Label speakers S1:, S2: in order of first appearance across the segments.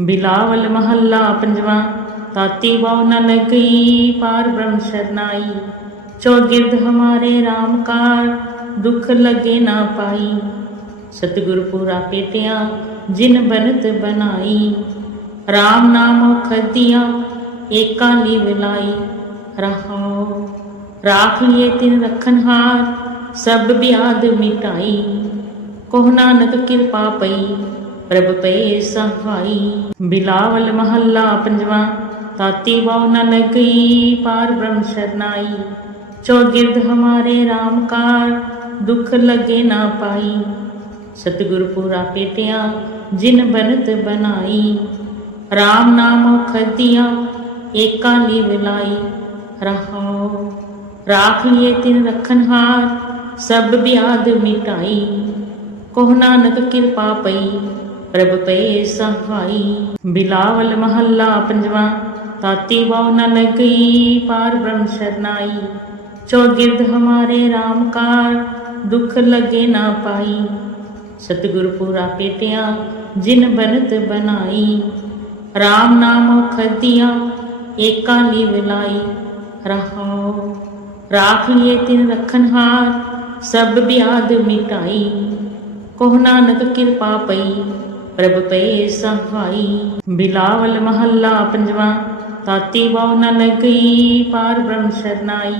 S1: ਬਿਲਾਵਲ ਮਹੱਲਾ ਪੰਜਵਾਂ, ਤਾਤੀ ਬਹੁ ਨ ਲਗਈ ਪਾਰ ਬ੍ਰਹਮ ਸ਼ਰਨਾਈ। ਚੌਗਿਰਦ ਹਮਾਰੇ RAM ਦੁਖ ਲਗੇ ਨਾ ਪਾਈ। ਸਤਿਗੁਰ ਪੂਰਾ ਪੇਟਿਆ, ਜਿਨ ਬਨਤ ਬਨਾਈ। RAM ਨਾਮ ਖਦੀਆ ਏਕਾ ਨੀ ਵਿਲਾਈ ਰਹਾਉ, ਰਾਖ ਲਿਏ ਤਿਨ ਰਖਨ ਹਾਰ, ਸਭ ਬਿਆਦ ਮਿਟਾਈ। ਕੋਹ ਨਾਨਕ ਕਿਰਪਾ ਪਈ। ਪ੍ਰਭ ਪਏ ਸਹਾਈ ਬਿਲਾਵਲ ਮਹੱਲਾ ਪੰਜਵਾਂ, ਤਾਤੀ ਬਹੁ ਨ ਲਗਈ ਪਾਰ ਬ੍ਰਹਮ ਸ਼ਰਨਾਈ। ਚੌਗਿਰਦ ਹਮਾਰੇ RAM ਦੁਖ ਲਗੇ ਨਾ ਪਾਈ। ਸਤਿਗੁਰ ਪੂਰਾ ਪੇਟਿਆ, ਜਿਨ ਬਨਤ ਬਨਾਈ। RAM ਨਾਮ ਖਦੀਆ ਏਕਾ ਨੀ ਵਿਲਾਈ ਰਹਾਉ, ਰਾਖ ਲਿਏ ਤਿਨ ਰਖਨ ਹਾਰ, ਸਭ ਬਿਆਦ ਮਿਟਾਈ। ਕੋਹ ਨਾਨਕ ਕਿਰਪਾ ਪਈ। ਪ੍ਰਭ ਪਏ ਸਹਾਈ ਬਿਲਾਵਲ ਮਹੱਲਾ ਪੰਜਵਾਂ, ਤਾਤੀ ਬਹੁ ਨ ਲਗਈ ਪਾਰ ਬ੍ਰਹਮ ਸ਼ਰਨਾਈ। ਚੌਗਿਰਦ ਹਮਾਰੇ RAM ਦੁਖ ਲਗੇ ਨਾ ਪਾਈ। ਸਤਿਗੁਰ ਪੂਰਾ ਪੇਟਿਆ, ਜਿਨ ਬਨਤ ਬਨਾਈ। RAM ਨਾਮ ਖਦੀਆ ਏਕਾ ਨੀ ਵਿਲਾਈ ਰਹਾਉ, ਰਾਖ ਲਿਏ ਤਿਨ ਰਖਨ ਹਾਰ, ਸਭ ਬਿਆਦ ਮਿਟਾਈ। ਕੋਹ ਨਾਨਕ ਕਿਰਪਾ ਪਈ। ਪ੍ਰਭ ਪਏ ਸਹਾਈ, ਬਿਲਾਵਲ ਮਹੱਲਾ ਪੰਜਵਾਂ, ਤਾਤੀ ਬਹੁ ਨ ਲਗਈ ਪਾਰ ਬ੍ਰਹਮ ਸ਼ਰਨਾਈ।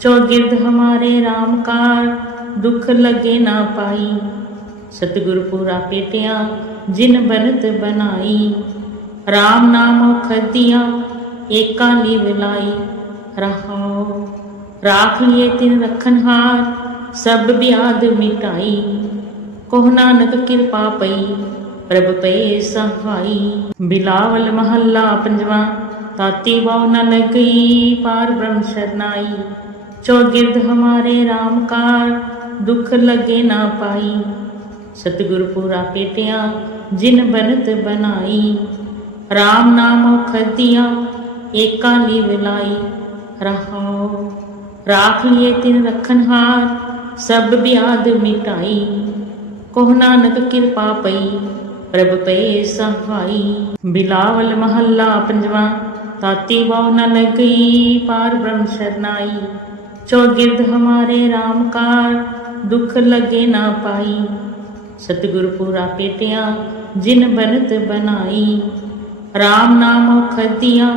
S1: ਚੌਗਿਰਦ ਹਮਾਰੇ RAM ਕਾਰ, ਦੁਖ ਲਗੇ ਨਾ ਪਾਈ। ਸਤਿਗੁਰ ਪੂਰਾ ਪੇਟਿਆ, ਜਿਨ ਬਨਤ ਬਨਾਈ। RAM ਨਾਮ ਖਦੀਆ ਏਕਾ ਨੀ ਵਿਲਾਈ ਰਹਾਉ, ਰਾਖ ਲਿਏ ਤਿਨ ਰਖਨ ਹਾਰ, ਸਭ ਬਿਆਦ ਮਿਟਾਈ। ਕੋਹ ਨਾਨਕ ਕਿਰਪਾ ਪਈ। ਪ੍ਰਭ ਪਏ ਸਹਾਈ, ਬਿਲਾਵਲ ਮਹੱਲਾ ਪੰਜਵਾਂ, ਤਾਤੀ ਬਹੁ ਨ ਲਗਈ ਪਾਰ ਬ੍ਰਹਮ ਸ਼ਰਨਾਈ। ਚੌਗਿਰਦ ਹਮਾਰੇ RAM ਦੁਖ ਲਗੇ ਨਾ ਪਾਈ। ਸਤਿਗੁਰ ਪੂਰਾ ਪੇਟਿਆ, ਜਿਨ ਬਨਤ ਬਨਾਈ। RAM ਨਾਮ ਖਦੀਆ ਏਕਾ ਨੀ ਵਿਲਾਈ ਰਹਾਉ, ਰਾਖ ਲਿਏ ਤਿਨ ਰਖਨ ਹਾਰ, ਸਭ ਬਿਆਦ ਮਿਟਾਈ। ਕੋਹ ਨਾਨਕ ਕਿਰਪਾ ਪਈ। ਪ੍ਰਭ ਪਏ ਸਹਾਈ ਬਿਲਾਵਲ ਮਹੱਲਾ ਪੰਜਵਾਂ, ਤਾਤੀ ਬਹੁ ਨ ਲਗਈ ਪਾਰ ਬ੍ਰਹਮ ਸ਼ਰਨਾਈ। ਚੌਗਿਰਦ ਹਮਾਰੇ RAM ਦੁਖ ਲਗੇ ਨਾ ਪਾਈ। ਸਤਿਗੁਰ ਪੂਰਾ ਪੇਟਿਆ ਜਿਨ ਬਨਤ ਬਨਾਈ। RAM ਨਾਮ ਖਦੀਆ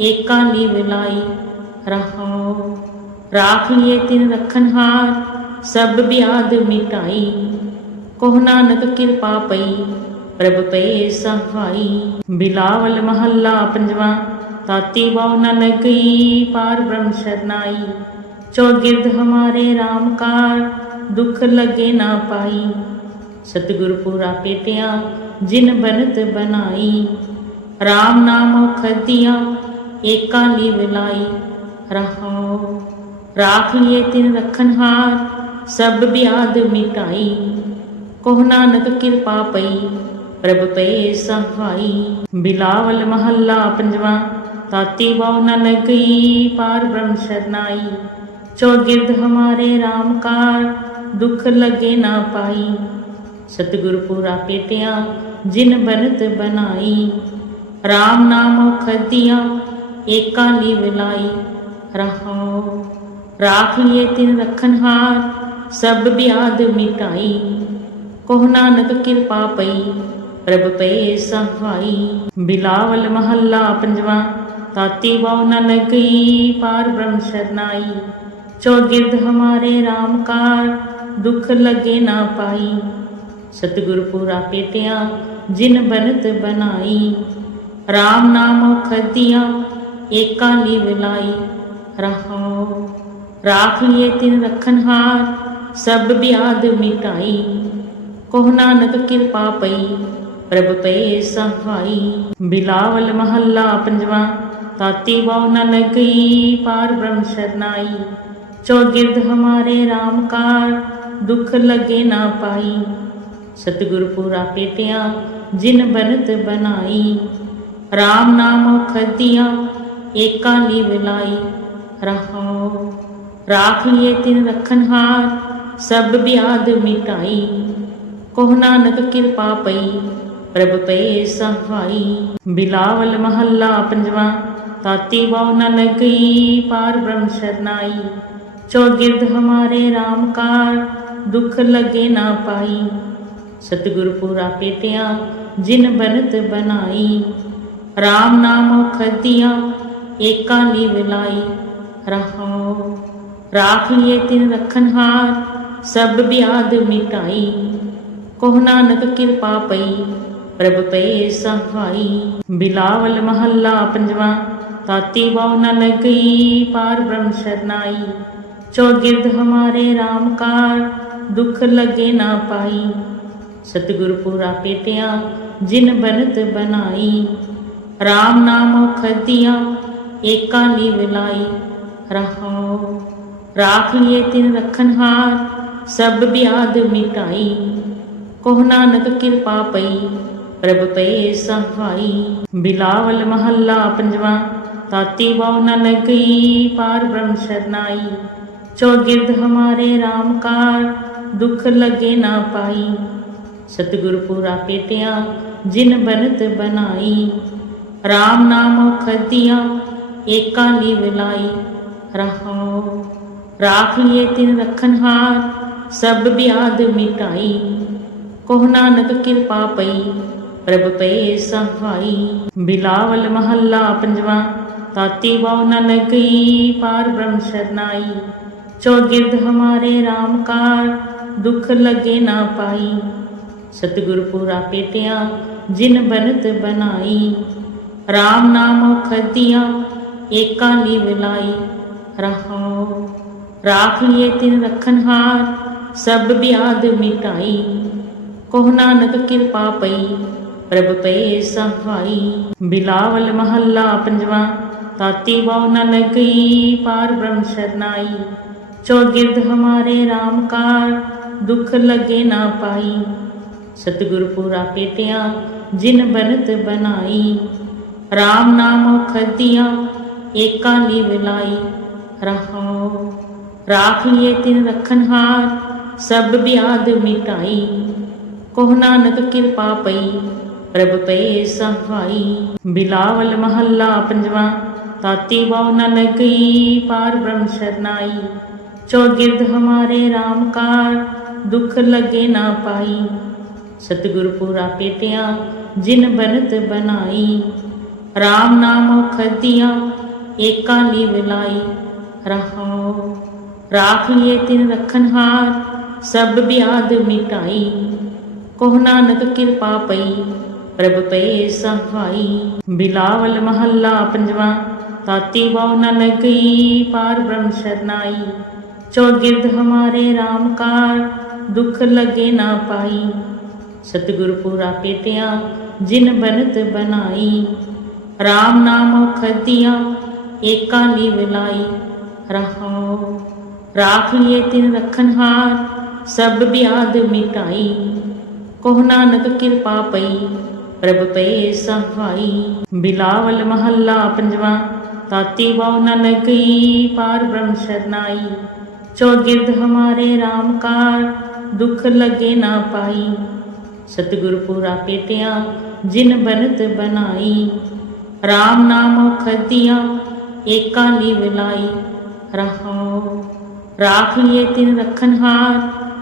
S1: ਏਕਾ ਨੀ ਵਿਲਾਈ ਰਹਾਉ, ਰਾਖ ਲਿਏ ਤਿਨ ਰਖਨ ਹਾਰ, ਸਭ ਬਿਆਦ ਮਿਟਾਈ। ਕੋਹ ਨਾਨਕ ਕਿਰਪਾ ਪਈ। ਪ੍ਰਭ ਪਏ ਸਹਾਈ, ਬਿਲਾਵਲ ਮਹੱਲਾ ਪੰਜਵਾਂ, ਤਾਤੀ ਬਹੁ ਨ ਲਗਈ ਪਾਰ ਬ੍ਰਹਮ ਸ਼ਰਨਾਈ। ਚੌਗਿਰਦ ਹਮਾਰੇ RAM ਦੁਖ ਲਗੇ ਨਾ ਪਾਈ। ਸਤਿਗੁਰ ਪੂਰਾ ਪੇਟਿਆ, ਜਿਨ ਬਨਤ ਬਨਾਈ। RAM ਨਾਮ ਖਦੀਆ ਏਕਾ ਨੀ ਵਿਲਾਈ ਰਹਾਉ, ਰਾਖ ਲਿਏ ਤਿਨ ਰਖਨ ਹਾਰ, ਸਭ ਬਿਆਦ ਮਿਟਾਈ। ਕੋਹ ਨਾਨਕ ਕਿਰਪਾ ਪਈ। ਪ੍ਰਭ ਪਏ ਸਹਾਈ। ਬਿਲਾਵਲ ਮਹੱਲਾ ਪੰਜਵਾਂ, ਤਾਤੀ ਬਹੁ ਨ ਲਗਈ ਪਾਰ ਬ੍ਰਹਮ ਸ਼ਰਨਾਈ। ਚੌਗਿਰਦ ਹਮਾਰੇ RAM ਦੁਖ ਲਗੇ ਨਾ ਪਾਈ। ਸਤਿਗੁਰ ਪੂਰਾ ਪੇਟਿਆ, ਜਿਨ ਬਨਤ ਬਨਾਈ। RAM ਨਾਮ ਖਦੀਆ, ਏਕਾ ਨੀ ਵਿਲਾਈ ਰਹਾਉ, ਰਾਖ ਲਿਏ ਤਿਨ ਰਖਨ ਹਾਰ, ਸਭ ਬਿਆਦ ਮਿਟਾਈ। ਕੋਹ ਨਾਨਕ ਕਿਰਪਾ ਪਈ। ਪ੍ਰਭ ਪਏ ਸਹਾਈ। ਬਿਲਾਵਲ ਮਹੱਲਾ ਪੰਜਵਾਂ, ਤਾਤੀ ਬਹੁ ਨ ਲਗਈ ਪਾਰ ਬ੍ਰਹਮ ਸ਼ਰਨਾਈ। ਚੌਗਿਰਦ ਹਮਾਰੇ RAM ਦੁਖ ਲਗੇ ਨਾ ਪਾਈ। ਸਤਿਗੁਰ ਪੂਰਾ ਪੇਟਿਆ ਜਿਨ ਬਨਤ ਬਨਾਈ। RAM ਨਾਮ ਖਦੀਆ ਏਕਾ ਨੀ ਵਿਲਾਈ ਰਹਾਉ, ਰਾਖ ਲਿਏ ਤਿਨ ਰਖਨ ਹਾਰ, ਸਭ ਬਿਆਦ ਮਿਟਾਈ। ਕੋਹ ਨਾਨਕ ਕਿਰਪਾ ਪਈ। ਪ੍ਰਭ ਪਏ ਸਹਾਈ, ਬਿਲਾਵਲ ਮਹੱਲਾ ਪੰਜਵਾਂ, ਤਾਤੀ ਬਹੁ ਨ ਲਗਈ ਪਾਰ ਬ੍ਰਹਮ ਸ਼ਰਨਾਈ। ਚੌਗਿਰਦ ਹਮਾਰੇ RAM ਦੁਖ ਲਗੇ ਨਾ ਪਾਈ। ਸਤਿਗੁਰ ਪੂਰਾ ਪੇਟਿਆ, ਜਿਨ ਬਨਤ ਬਨਾਈ। RAM ਨਾਮ ਖਦੀਆ ਏਕਾ ਨੀ ਵਿਲਾਈ ਰਹਾਉ ਰਾਖ ਲਿਏ ਤਿਨ ਰਖਨ ਸਭ ਬਿਆਦ ਮਿਟਾਈ। ਕੋਹ ਨਾਨਕ ਕਿਰਪਾ ਪਈ ਪ੍ਰਭ ਪਏ ਸਹਾਈ ਬਿਲਾਵਲ ਮਹੱਲਾ ਪੰਜਵਾਂ, ਤਾਤੀ ਬਹੁ ਨ ਲਗਈ ਪਾਰ ਬ੍ਰਹਮ ਸ਼ਰਨਾਈ। ਚੌਗਿਰਦ ਹਮਾਰੇ RAM ਦੁਖ ਲਗੇ ਨਾ ਪਾਈ। ਸਤਿਗੁਰ ਪੂਰਾ ਪੇਟਿਆ ਜਿਨ ਬਨਤ ਬਨਾਈ। RAM ਨਾਮ ਖਦੀਆ ਏਕਾ ਨੀ ਵਿਲਾਈ ਰਹਾਉ, ਰਾਖ ਲਿਏ ਤਿਨ ਰਖਨ ਹਾਰ, ਸਭ ਬਿਆਦ ਮਿਟਾਈ। ਕੋਹ ਨਾਨਕ ਕਿਰਪਾ ਪਈ ਪ੍ਰਭ ਪਏ ਸਹਾਈ, ਬਿਲਾਵਲ ਮਹੱਲਾ ਪੰਜਵਾਂ, ਤਾਤੀ ਬਹੁ ਨ ਲਗਈ ਪਾਰ ਬ੍ਰਹਮ ਸ਼ਰਨਾਈ। ਚੌਗਿਰਦ ਹਮਾਰੇ RAM ਕਾਰ, ਦੁਖ ਲਗੇ ਨਾ ਪਾਈ। ਸਤਿਗੁਰ ਪੂਰਾ ਪੇਟਿਆ, ਜਿਨ ਬਨਤ ਬਨਾਈ। RAM ਨਾਮ ਖਦੀਆ ਏਕਾ ਨੀ ਵਿਲਾਈ ਰਹਾਉ, ਰਾਖ ਲਿਏ ਤਿਨ ਰਖਨ ਹਾਰ, ਸਭ ਬਿਆਦ ਮਿਟਾਈ। ਕੋਹ ਨਾਨਕ ਕਿਰਪਾ ਪਈ। ਪ੍ਰਭ ਪਏ ਸਹਾਈ ਬਿਲਾਵਲ ਮਹੱਲਾ ਪੰਜਵਾਂ, ਤਾਤੀ ਬਹੁ ਨ ਲਗਈ ਪਾਰ ਬ੍ਰਹਮ ਸ਼ਰਨਾਈ। ਚੌਗਿਰਦ ਹਮਾਰੇ RAM ਦੁਖ ਲਗੇ ਨਾ ਪਾਈ। ਸਤਿਗੁਰ ਪੂਰਾ ਪੇਟਿਆ, ਜਿਨ ਬਨਤ ਬਨਾਈ। RAM ਨਾਮ ਖਦੀਆ, ਏਕਾ ਨੀ ਵਿਲਾਈ ਰਹਾਉ, ਰਾਖ ਲਿਏ ਤਿਨ ਰਖਨ ਹਾਰ, ਸਭ ਬਿਆਦ ਮਿਟਾਈ। ਕੋਹ ਨਾਨਕ ਕਿਰਪਾ ਪਈ। ਪ੍ਰਭ ਪਏ ਸਹਾਈ। ਬਿਲਾਵਲ ਮਹੱਲਾ ਪੰਜਵਾਂ, ਤਾਤੀ ਬਹੁ ਨ ਲਗਈ ਪਾਰ ਬ੍ਰਹਮ ਸ਼ਰਨਾਈ। ਚੌਗਿਰਦ ਹਮਾਰੇ RAM ਦੁਖ ਲਗੇ ਨਾ ਪਾਈ। ਸਤਿਗੁਰ ਪੂਰਾ ਪੇਟਿਆ, ਜਿਨ ਬਨਤ ਬਨਾਈ। RAM ਨਾਮ ਖਦੀਆ ਏਕਾ ਨੀ ਵਿਲਾਈ ਰਹਾਉ, ਰਾਖ ਲਿਏ ਤਿਨ ਰਖਨ ਹਾਰ, ਸਭ ਬਿਆਦ ਮਿਟਾਈ। ਕੋਹ ਨਾਨਕ ਕਿਰਪਾ ਪਈ। ਪ੍ਰਭ ਪਏ ਸਹਾਈ ਬਿਲਾਵਲ ਮਹੱਲਾ ਪੰਜਵਾਂ, ਤਾਤੀ ਬਹੁ ਨ ਲਗਈ ਪਾਰ ਬ੍ਰਹਮ ਸ਼ਰਨਾਈ। ਚੌਗਿਰਦ ਹਮਾਰੇ RAM ਦੁਖ ਲਗੇ ਨਾ ਪਾਈ। ਸਤਿਗੁਰ ਪੂਰਾ ਪੇਟਿਆ, ਜਿਨ ਬਨਤ ਬਨਾਈ। RAM ਨਾਮ ਖਦੀਆ ਏਕਾ ਨੀ ਵਿਲਾਈ ਰਹਾਉ, ਰਾਖ ਲਿਏ ਤਿਨ ਰਖਨ ਸਭ ਬਿਆਦ ਮਿਟਾਈ। ਕੋਹ ਨਾਨਕ ਕਿਰਪਾ ਪਈ। ਪ੍ਰਭ ਪਏ ਸਹਾਈ ਬਿਲਾਵਲ ਮਹੱਲਾ ਪੰਜਵਾਂ, ਤਾਤੀ ਬਹੁ ਨ ਲਗਈ ਪਾਰ ਬ੍ਰਹਮ ਸ਼ਰਨਾਈ। ਚੌਗਿਰਦ ਹਮਾਰੇ RAM ਕਾਰ, ਦੁਖ ਲਗੇ ਨਾ ਪਾਈ। ਸਤਿਗੁਰ ਪੂਰਾ ਪੇਟਿਆ, ਜਿਨ ਬਨਤ ਬਨਾਈ। RAM ਨਾਮ ਖਦੀਆ ਏਕਾ ਨੀ ਵਿਲਾਈ ਰਹਾਉ, ਰਾਖ ਲਿਏ ਤਿਨ ਰਖਨ ਹਾਰ, ਸਭ ਬਿਆਦ ਮਿਟਾਈ। ਕੋਹ ਨਾਨਕ ਕਿਰਪਾ ਪਈ ਪ੍ਰਭ ਪਏ ਸਹਾਈ, ਬਿਲਾਵਲ ਮਹੱਲਾ ਪੰਜਵਾਂ, ਤਾਤੀ ਬਹੁ ਨ ਲਗਈ ਪਾਰ ਬ੍ਰਹਮ ਸ਼ਰਨਾਈ। ਚੌਗਿਰਦ ਹਮਾਰੇ RAM ਕਾਰ, ਦੁਖ ਲਗੇ ਨਾ ਪਾਈ। ਸਤਿਗੁਰ ਪੂਰਾ ਪੇਟਿਆ ਜਿਨ ਬਨਤ ਬਨਾਈ। RAM ਨਾਮ ਖਦੀਆ ਏਕਾ ਨੀ ਵਿਲਾਈ ਰਹਾਉ, ਰਾਖ ਲਿਏ ਤਿਨ ਰਖਨ ਹਾਰ, ਸਭ ਬਿਆਦ ਮਿਟਾਈ। ਕੋਹ ਨਾਨਕ ਕਿਰਪਾ ਪਈ। ਪ੍ਰਭ ਪਏ ਸਹਾਈ। ਬਿਲਾਵਲ ਮਹੱਲਾ ਪੰਜਵਾਂ, ਤਾਤੀ ਬਹੁ ਨ ਲਗਈ ਪਾਰ ਬ੍ਰਹਮ ਸ਼ਰਨਾਈ। ਚੌਗਿਰਦ ਹਮਾਰੇ RAM ਦੁਖ ਲਗੇ ਨਾ ਪਾਈ। ਸਤਿਗੁਰ ਪੂਰਾ ਪੇਟਿਆ ਜਿਨ ਬਨਤ ਬਨਾਈ। RAM ਨਾਮ ਖਦੀਆ, ਏਕਾ ਨੀ ਵਿਲਾਈ ਰਹਾਉ, ਰਾਖ ਲਿਏ ਤਿਨ ਰਖਨ ਹਾਰ,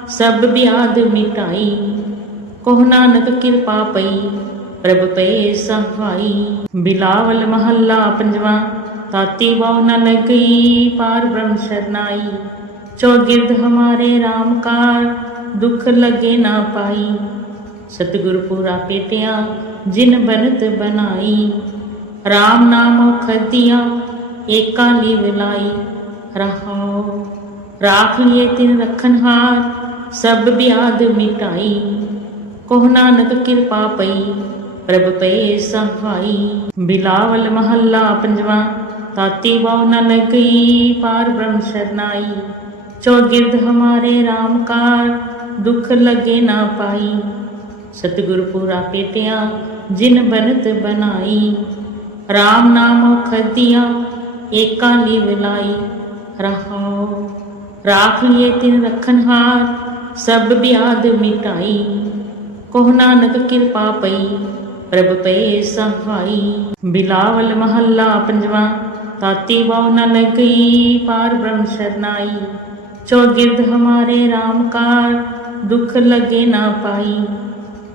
S1: ਸਭ ਬਿਆਦ ਮਿਟਾਈ। ਕੋਹ ਨਾਨਕ ਕਿਰਪਾ ਪਈ। ਪ੍ਰਭ ਪਏ ਸਹਾਈ, ਬਿਲਾਵਲ ਮਹੱਲਾ ਪੰਜਵਾਂ, ਤਾਤੀ ਬਹੁ ਨ ਲਗਈ ਪਾਰ ਬ੍ਰਹਮ ਸ਼ਰਨਾਈ। ਚੌਗਿਰਦ ਹਮਾਰੇ RAM ਕਾਰ, ਦੁਖ ਲਗੇ ਨਾ ਪਾਈ। ਸਤਿਗੁਰ ਪੂਰਾ ਪੇਟਿਆ ਜਿਨ ਬਨਤ ਬਨਾਈ। RAM ਨਾਮ ਖਦੀਆ ਏਕਾ ਨੀ ਵਿਲਾਈ ਰਹਾਉ ਰਾਖ ਲਿਏ ਤਿਨ ਰਖਨ ਹਾਰ, ਸਭ ਬਿਆਦ ਮਿਟਾਈ। ਕੋਹ ਨਾਨਕ ਕਿਰਪਾ ਪਈ ਪ੍ਰਭ ਪਏ ਸਹਾਈ ਬਿਲਾਵਲ ਮਹੱਲਾ ਪੰਜਵਾਂ, ਤਾਤੀ ਬਹੁ ਨ ਲਗਈ ਪਾਰ ਬ੍ਰਹਮ ਸ਼ਰਨਾਈ। ਚੌਗਿਰਦ ਹਮਾਰੇ RAM ਦੁਖ ਲਗੇ ਨਾ ਪਾਈ। ਸਤਿਗੁਰ ਪੂਰਾ ਪੇਟਿਆ, ਜਿਨ ਬਨਤ ਬਨਾਈ। RAM ਨਾਮ ਖਦੀਆ ਏਕਾ ਨੀ ਵਿਲਾਈ ਰਹਾਉ, ਰਾਖ ਲਿਏ ਤਿਨ ਰਖਨ ਹਾਰ, ਸਭ ਬਿਆਦ ਮਿਟਾਈ। ਕੋਹ ਨਾਨਕ ਕਿਰਪਾ ਪਈ। ਪ੍ਰਭ ਪਏ ਸਹਾਈ ਬਿਲਾਵਲ ਮਹੱਲਾ ਪੰਜਵਾ, ਤਾਤੀ ਬਹੁ ਨ ਲਗਈ ਪਾਰ ਬ੍ਰਹਮ ਸ਼ਰਨਾਈ। ਚੌਗਿਰਦ ਹਮਾਰੇ RAM ਦੁਖ ਲਗੇ ਨਾ ਪਾਈ।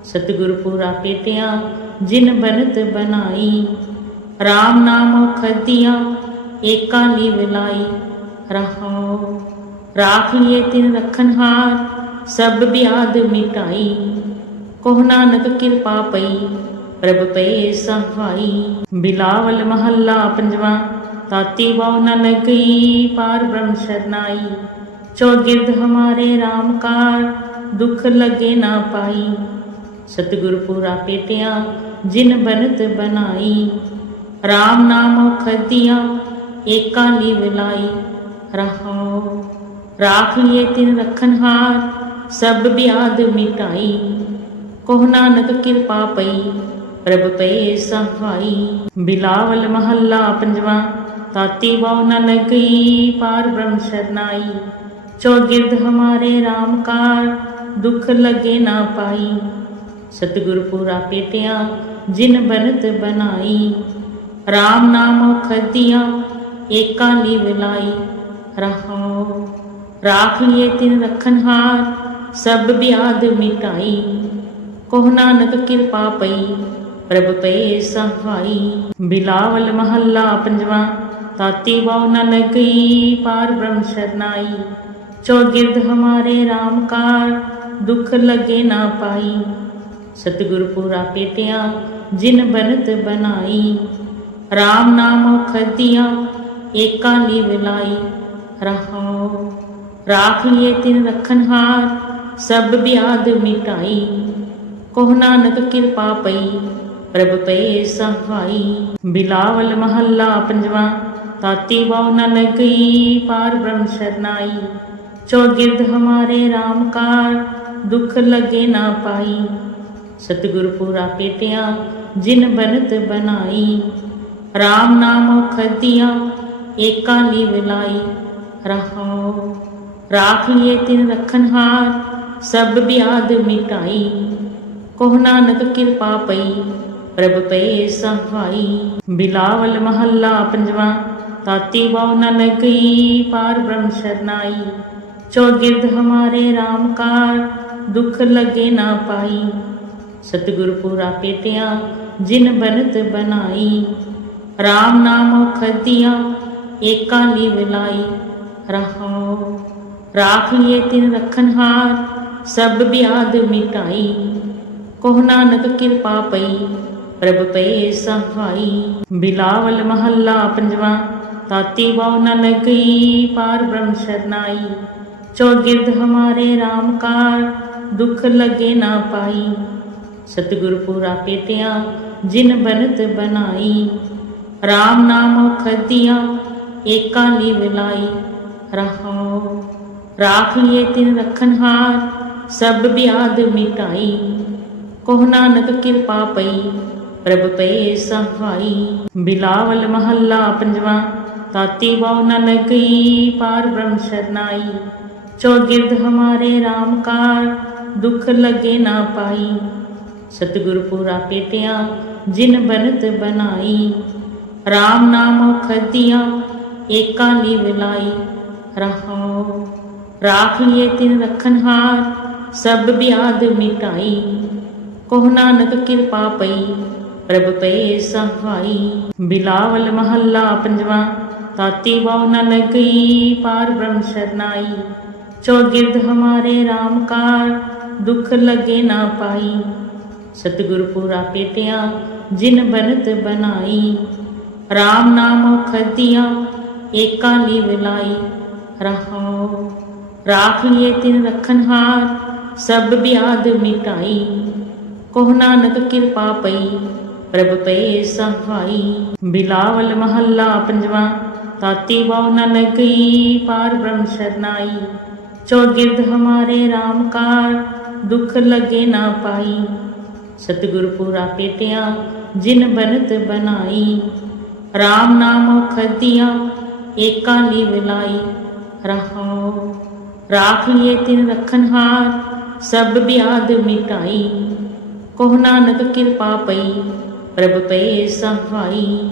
S1: ਸਤਿਗੁਰ ਪੂਰਾ ਪੇਟਿਆ, ਜਿਨ ਬਨਤ ਬਨਾਈ। RAM ਨਾਮ ਖਦੀਆ ਏਕਾ ਨੀ ਵਿਲਾਈ ਰਹਾਉ, ਰਾਖ ਲਿਏ ਤਿਨ ਰਖਨ ਹਾਰ, ਸਭ ਬਿਆਦ ਮਿਟਾਈ। ਕੋਹ ਨਾਨਕ ਕਿਰਪਾ ਪਈ ਪ੍ਰਭ ਪਏ ਸਹਾਈ, ਬਿਲਾਵਲ ਮਹੱਲਾ ਪੰਜਵਾ, ਤਾਤੀ ਬਹੁ ਨ ਲਗਈ ਪਾਰ ਬ੍ਰਹਮ ਸ਼ਰਨਾਈ। ਚੌਗਿਰਦ ਹਮਾਰੇ RAM ਕਾਰ ਲਗੇ ਨਾ ਪਾਈ। ਸਤਿਗੁਰ ਪੂਰਾ ਪੇਟਿਆ, ਜਿਨ ਬਨਤ ਬਨਾਈ। RAM ਨਾਮ ਖਦੀਆ ਏਕਾ ਨੀ ਵਿਲਾਈ ਰਹਾਉ, ਰਾਖ ਲਿਏ ਤਿਨ ਰਖਨ ਹਾਰ, ਸਭ ਬਿਆਦ ਮਿਟਾਈ। ਕੋਹ ਨਾਨਕ ਕਿਰਪਾ ਪਈ। ਪ੍ਰਭ ਪਏ ਸਹਾਈ ਬਿਲਾਵਲ ਮਹੱਲਾ ਪੰਜਵਾ, ਤਾਤੀ ਬਹੁ ਨ ਲਗਈ ਪਾਰ ਬ੍ਰਹਮ ਸ਼ਰਨਾਈ। ਚੌਗਿਰਦ ਹਮਾਰੇ RAM ਦੁਖ ਲਗੇ ਨਾ ਪਾਈ। ਸਤਿਗੁਰ ਪੂਰਾ ਪੇਟਿਆ, ਜਿਨ ਬਨਤ ਬਨਾਈ। RAM ਨਾਮ ਖਦੀਆ, ਏਕਾ ਨੀ ਵਿਲਾਈ ਰਹਾਉ, ਰਾਖ ਲਿਏ ਤਿਨ ਰਖਨ ਹਾਰ, ਸਭ ਬਿਆਦ ਮਿਟਾਈ। ਕੋਹ ਨਾਨਕ ਕਿਰਪਾ ਪਈ। ਪ੍ਰਭ ਪਏ ਸਹਾਈ ਬਿਲਾਵਲ ਮਹੱਲਾ ਪੰਜਵਾ, ਤਾਤੀ ਬਹੁ ਨ ਲਗਈ ਪਾਰ ਬ੍ਰਹਮ ਸ਼ਰਨਾਈ। ਚੌਗਿਰਦ ਹਮਾਰੇ RAM ਕਾਰ, ਦੁਖ ਲਗੇ ਨਾ ਪਾਈ। ਸਤਿਗੁਰ ਪੂਰਾ ਪੇਟਿਆ, ਜਿਨ ਬਨਤ ਬਨਾਈ। RAM ਨਾਮ ਖਦੀਆ ਏਕਾ ਨੀ ਵਿਲਾਈ ਰਹਾਉ ਰਾਖ ਲਿਏ ਤਿਨ ਰਖਨ ਹਾਰ, ਸਭ ਬਿਆਦ ਮਿਟਾਈ। ਕੋਹ ਨਾਨਕ ਕਿਰਪਾ ਪਈ। ਪ੍ਰਭ ਪਏ ਸਹਾਈ, ਬਿਲਾਵਲ ਮਹੱਲਾ ਪੰਜਵਾ, ਤਾਤੀ ਬਹੁ ਨ ਲਗਈ ਪਾਰ ਬ੍ਰਹਮ ਸ਼ਰਨਾਈ। ਚੌਗਿਰਦ ਹਮਾਰੇ RAM ਦੁਖ ਲਗੇ ਨਾ ਪਾਈ। ਸਤਿਗੁਰ ਪੂਰਾ ਪੇਟਿਆ, ਜਿਨ ਬਨਤ ਬਨਾਈ। RAM ਨਾਮ ਖਦੀਆ ਏਕਾ ਨੀ ਵਿਲਾਈ ਰਹਾਉ, ਰਾਖ ਲਿਏ ਤਿਨ ਰਖਨ ਹਾਰ, ਸਭ ਬਿਆਦ ਮਿਟਾਈ। ਕੋਹ ਨਾਨਕ ਕਿਰਪਾ ਪਈ। ਪ੍ਰਭ ਪਏ ਸਹਾਈ ਬਿਲਾਵਲ ਮਹੱਲਾ ਪੰਜਵਾ, ਤਾਤੀ ਬਹੁ ਨ ਲਗਈ ਪਾਰ ਬ੍ਰਹਮ ਸ਼ਰਨਾਈ। ਚੌਗਿਰਦ ਹਮਾਰੇ RAM ਦੁਖ ਲਗੇ ਨਾ ਪਾਈ। ਸਤਿਗੁਰ ਪੂਰਾ ਪੇਟਿਆ ਜਿਨ ਬਨਤ ਬਨਾਈ। RAM ਨਾਮ ਖਦੀਆ ਏਕਾ ਨੀ ਵਿਲਾਈ ਰਹਾਉ, ਰਾਖ ਲਿਏ ਤਿਨ ਰਖਨ ਹਾਰ, ਸਭ ਬਿਆਦ ਮਿਟਾਈ। ਕੋਹ ਨਾਨਕ ਕਿਰਪਾ ਪਈ। ਪ੍ਰਭ ਪਏ ਸਹਾਈ। ਬਿਲਾਵਲ ਮਹੱਲਾ ਪੰਜਵਾ, ਤਾਤੀ ਬਹੁ ਨ ਲਗਈ ਪਾਰ ਬ੍ਰਹਮ ਸ਼ਰਨਾਈ। ਚੌਗਿਰਦ ਹਮਾਰੇ RAM ਕਾਰ, ਦੁਖ ਲਗੇ ਨਾ ਪਾਈ। ਸਤਿਗੁਰ ਪੂਰਾ ਪੇਟਿਆ, ਜਿਨ ਬਨਤ ਬਨਾਈ। RAM ਨਾਮ ਖਦੀਆ ਏਕਾ ਨੀ ਵਿਲਾਈ ਰਹਾਉ, ਰਾਖ ਲਿਏ ਤਿਨ ਰਖਨ ਹਾਰ, ਸਭ ਬਿਆਦ ਮਿਟਾਈ। ਕੋਹ ਨਾਨਕ ਕਿਰਪਾ ਪਈ। ਪ੍ਰਭ ਪਏ ਸਹਾਈ, ਬਿਲਾਵਲ ਮਹੱਲਾ ਪੰਜਵਾ, ਤਾਤੀ ਬਹੁ ਨ ਲਗਈ ਪਾਰ ਬ੍ਰਹਮ ਸ਼ਰਨਾਈ। ਚੌਗਿਰਦ ਹਮਾਰੇ RAM ਦੁਖ ਲਗੇ ਨਾ ਪਾਈ। ਸਤਿਗੁਰ ਪੂਰਾ ਪੇਟਿਆ ਜਿਨ ਬਨਤ ਬਨਾਈ। RAM ਨਾਮ ਖਦੀਆ ਏਕਾ ਨੀ ਵਿਲਾਈ ਰਹਾਉ, ਰਾਖ ਲਿਏ ਤਿਨ ਰਖਨ ਹਾਰ, ਸਭ ਬਿਆਦ ਮਿਟਾਈ। ਕੋਹ ਨਾਨਕ ਕਿਰਪਾ ਪਈ ਪ੍ਰਭ ਪਏ ਸਹਾਈ। ਬਿਲਾਵਲ ਮਹੱਲਾ ਪੰਜਵਾ, ਤਾਤੀ ਬਹੁ ਨ ਲਗਈ ਪਾਰ ਬ੍ਰਹਮ ਸ਼ਰਨਾਈ। ਚੌਗਿਰਦ ਹਮਾਰੇ RAM ਦੁਖ ਲਗੇ ਨਾ ਪਾਈ। ਸਤਿਗੁਰ ਪੂਰਾ ਪੇਟਿਆ ਜਿਨ ਬਨਤ ਬਨਾਈ। RAM ਨਾਮ ਖਦੀਆ ਏਕਾ ਨੀ ਵਿਲਾਈ ਰਹਾਉ, ਰਾਖ ਲਿਏ ਤਿਨ ਰਖਨ ਹਾਰ, ਸਭ ਬਿਆਦ ਮਿਟਾਈ। ਕੋਹ ਨਾਨਕ ਕਿਰਪਾ ਪਈ ਪ੍ਰਭ ਪਏ ਸਹਾਈ, ਬਿਲਾਵਲ ਮਹੱਲਾ ਪੰਜਵਾ, ਤਾਤੀ ਬਹੁ ਨ ਲਗਈ ਪਾਰ ਬ੍ਰਹਮ ਸ਼ਰਨਾਈ। ਚੌਗਿਰਦ ਹਮਾਰੇ RAM ਦੁਖ ਲਗੇ ਨਾ ਪਾਈ। ਸਤਿਗੁਰ ਪੂਰਾ ਪੇਟਿਆ, ਜਿਨ ਬਨਤ ਬਨਾਈ। RAM ਨਾਮ ਖਦੀਆ ਏਕਾ ਨੀ ਵਿਲਾਈ ਰਹਾਉ, ਰਾਖ ਲਿਏ ਤਿਨ ਰਖਨ ਹਾਰ, ਸਭ ਬਿਆਦ ਮਿਟਾਈ। ਕੋਹ ਨਾਨਕ ਕਿਰਪਾ ਪਈ। ਪ੍ਰਭ ਪਏ ਸਹਾਈ